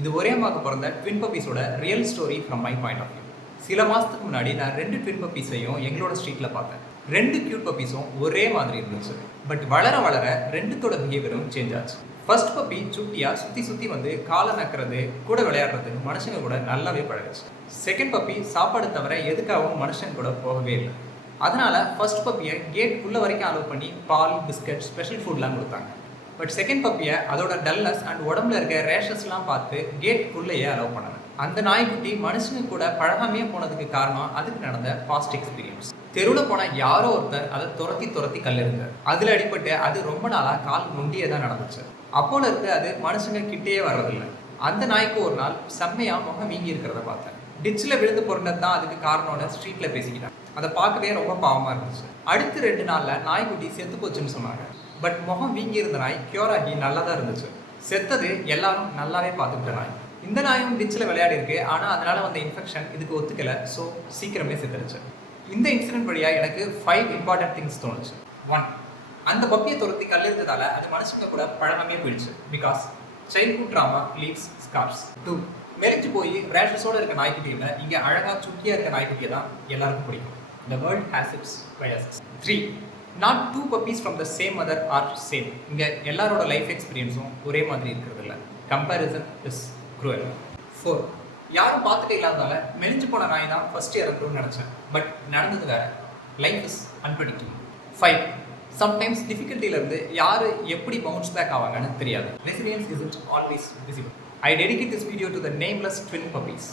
இது ஒரே அம்மாவுக்கு பிறந்த ட்வின் பப்பீஸோட real story from my point of view. சில மாதத்துக்கு முன்னாடி நான் 2 ட்வின் பப்பீஸையும் எங்களோட ஸ்ட்ரீட்டில் பார்த்தேன். 2 க்யூட் பப்பீஸும் ஒரே மாதிரி இருந்துச்சு. பட் வளர வளர 2த்தோட பிஹேவியரும் சேஞ்ச் ஆச்சு. ஃபர்ஸ்ட் பப்பி சுட்டியாக சுற்றி வந்து காலை நக்கிறது, கூட விளையாடுறது, மனுஷங்க கூட நல்லாவே பழகுச்சு. செகண்ட் பப்பி சாப்பாடு தவிர எதுக்காகவும் மனுஷன் கூட போகவே இல்லை. அதனால ஃபர்ஸ்ட் பப்பியை கேட்டுக்குள்ளே வரைக்கும் அலோவ் பண்ணி பால், பிஸ்கட், ஸ்பெஷல் ஃபுட்லாம் கொடுத்தாங்க. பட் செகண்ட் பப்பியை அதோட டல்னஸ் அண்ட் உடம்புல இருக்க ரேஷஸ்லாம் பார்த்து கேட்டுக்குள்ளேயே அலோவ் பண்ணாங்க. அந்த நாய்க்குட்டி மனுஷங்க கூட பழகாமையே போனதுக்கு காரணம் அதுக்கு நடந்த பாஸ்ட் எக்ஸ்பீரியன்ஸ். தெருவில் போன யாரோ ஒருத்தர் அதை துரத்தி கல்லெறிஞ்சார். அதில் அடிபட்டு அது ரொம்ப நாளாக கால் நொண்டியே தான் நடந்துச்சு. அப்போல இருந்து அது மனுஷங்க கிட்டேயே வர்றதில்லை. அந்த நாய்க்கு ஒரு நாள் செம்மையாக முகம் வீங்கி இருக்கிறத பார்த்தேன். டிச்சில் விழுந்து பொருண்டது தான் அதுக்கு காரணம்னு ஸ்ட்ரீட்டில் பேசிக்கிட்டான். அதை பார்க்கவே ரொம்ப பாவமாக இருந்துச்சு. அடுத்த 2 நாளில் நாய்க்குட்டி செத்து போச்சுன்னு சொன்னாங்க. பட் முகம் வீங்கி இருந்த நாய் கியூர் ஆகி நல்லா தான் இருந்துச்சு. செத்தது எல்லாரும் நல்லாவே பார்த்துக்கிட்ட நாய். இந்த நாயும் டிச்சில் விளையாடி இருக்கு. ஆனால் அதனால வந்த இன்ஃபெக்ஷன் இதுக்கு ஒத்துக்கலை. ஸோ சீக்கிரமே செத்துருச்சு. இந்த இன்சிடென்ட் வழியாக எனக்கு 5 இம்பார்ட்டன்ட் திங்ஸ் தோணுச்சு. 1, அந்த பப்பியை துரத்தி கல்லெறிந்ததால அது மனுஷங்க கூட பழகமே போயிடுச்சு. Because childhood drama leaves scars. 2, மெரிஞ்சு போய் ரேஷஸோட இருக்க நாய்க்குட்டியில் இங்கே அழகாக சுட்டியாக இருக்க நாய்க்குட்டியை தான் எல்லாருக்கும் பிடிக்கும். The world has its biases. 3, not 2 puppies from the same mother are same. இங்கே எல்லாரோட லைஃப் எக்ஸ்பீரியன்ஸும் ஒரே மாதிரி இருக்கிறது இல்லை. Comparison is cruel. 4, யாரும் பார்த்துட்டு இல்லாததால மெலிஞ்சு போன நாய் தான் ஃபர்ஸ்ட் இறந்துரும்னு நினச்சேன். பட் நடந்தது வேற. Life is unpredictable. 5, சம்டைம்ஸ் டிஃபிகல்ட்டியிலேருந்து யார் எப்படி பவுன்ஸ் பேக் ஆவாங்கன்னு தெரியாது. Resilience isn't always visible. I dedicate this video to the nameless twin puppies.